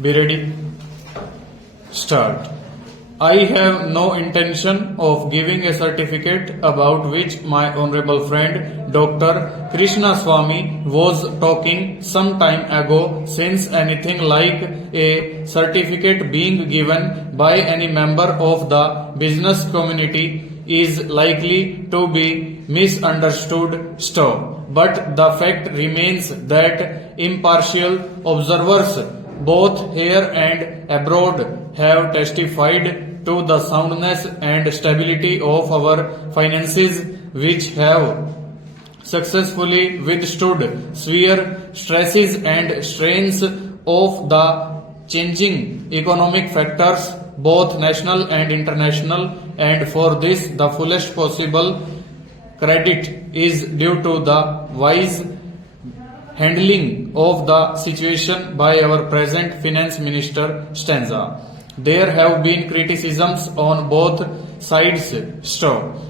Be ready. Start. I have no intention of giving a certificate about which my honorable friend Dr. Krishna Swamy was talking some time ago, since anything like a certificate being given by any member of the business community is likely to be misunderstood. But the fact remains that impartial observers both here and abroad have testified to the soundness and stability of our finances, which have successfully withstood severe stresses and strains of the changing economic factors, both national and international, and for this the fullest possible credit is due to the wise handling of the situation by our present finance minister Stanza. There have been criticisms on both sides.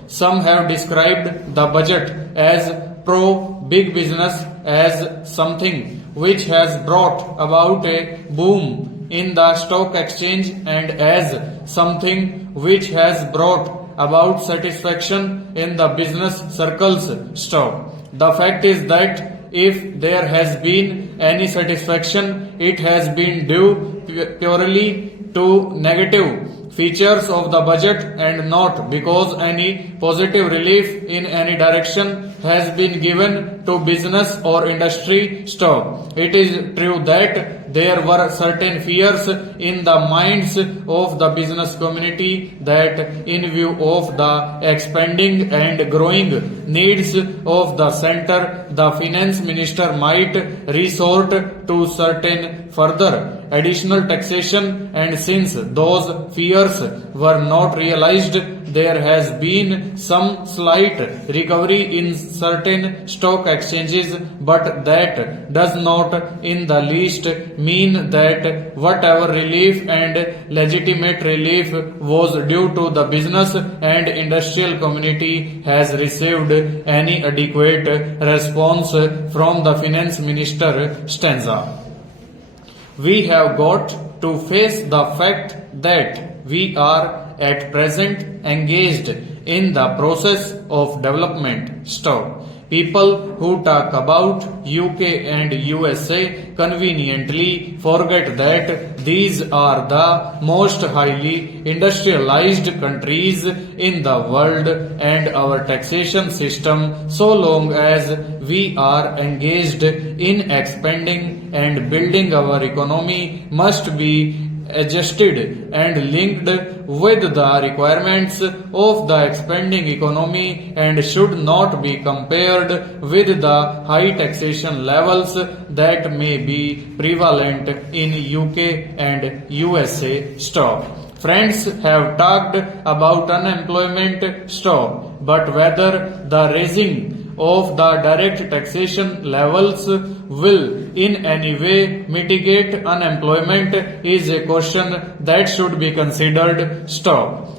Some have described the budget as pro-big business, as something which has brought about a boom in the stock exchange, and as something which has brought about satisfaction in the business circles. The fact is that if there has been any satisfaction, it has been due purely to negative features of the budget and not because any positive relief in any direction has been given to business or industry. It is true that there were certain fears in the minds of the business community that in view of the expanding and growing needs of the center, the finance minister might resort to certain further additional taxation, and since those fears were not realized, there has been some slight recovery in certain stock exchanges, but that does not in the least mean that whatever relief and legitimate relief was due to the business and industrial community has received any adequate response from the finance minister Stanza. We have got to face the fact that we are at present engaged in the process of development. People who talk about UK and USA conveniently forget that these are the most highly industrialized countries in the world, and our taxation system, so long as we are engaged in expanding and building our economy, must be adjusted and linked with the requirements of the expanding economy and should not be compared with the high taxation levels that may be prevalent in UK and USA. Friends have talked about unemployment, but whether the raising of the direct taxation levels will in any way mitigate unemployment is a question that should be considered.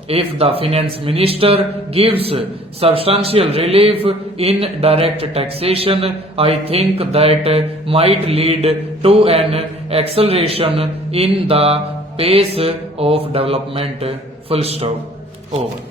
If the finance minister gives substantial relief in direct taxation, I think that might lead to an acceleration in the pace of development. Over.